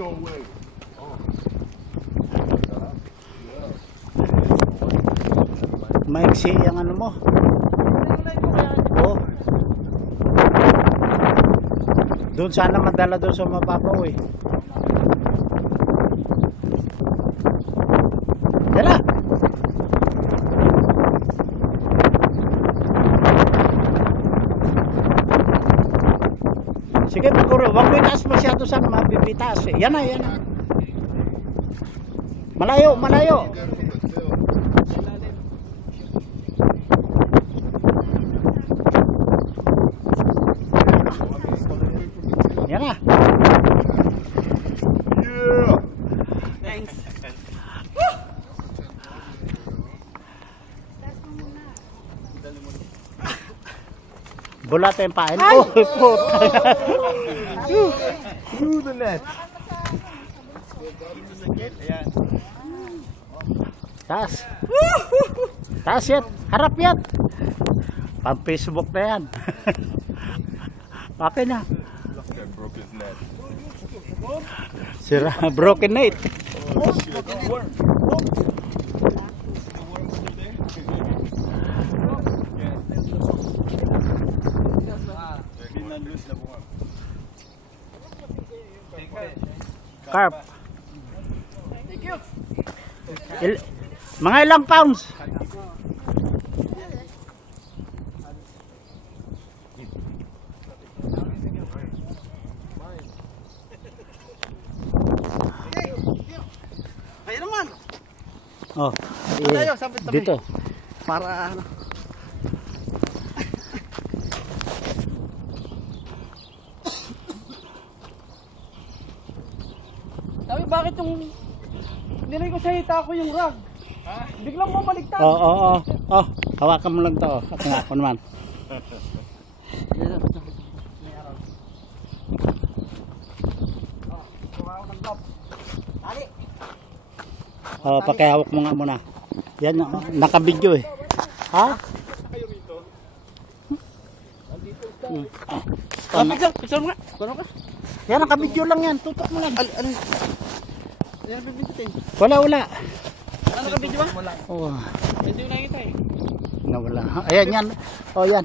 No way. Maiksi yung ano mo. Oh. Doon sana madala doon sa mapapaw eh. Dala. Sige, pagkuro. Huwag mo itaas masyado sa mabibitas eh. Yan na, yan na. Malayo, malayo. Yan na. Yeah. Thanks. Bulat yung pain. Oh, put. Through the net. Taas. Taas yan. Harap yan. Pang Facebook na yan. Okay na. That broke his net. Sira, broken net. Oh shit. Carp. Mga ilang pounds? Kaya naman. Oh, Tayo, sabit-sabit. dito. Para ano. Sabi, bakit yung nilay ko sa hita ko yung rag? Ha? Biglang mamaligtad. Oh, oh, oh. Oh, hawakan mo lang to. At nga ako naman. Oh, pakihawak mo nga muna. Yan, oh, naka-video eh. Ha? Ah, picture mo nga. Kuno ka? Yan, naka-video lang yan. Tutok mo lang. Yan, bibigyan. Wala, wala. Ano ka video ba? Oh, Hindi mo nakikita eh. nawala. Ayan, yan. Oh, yan.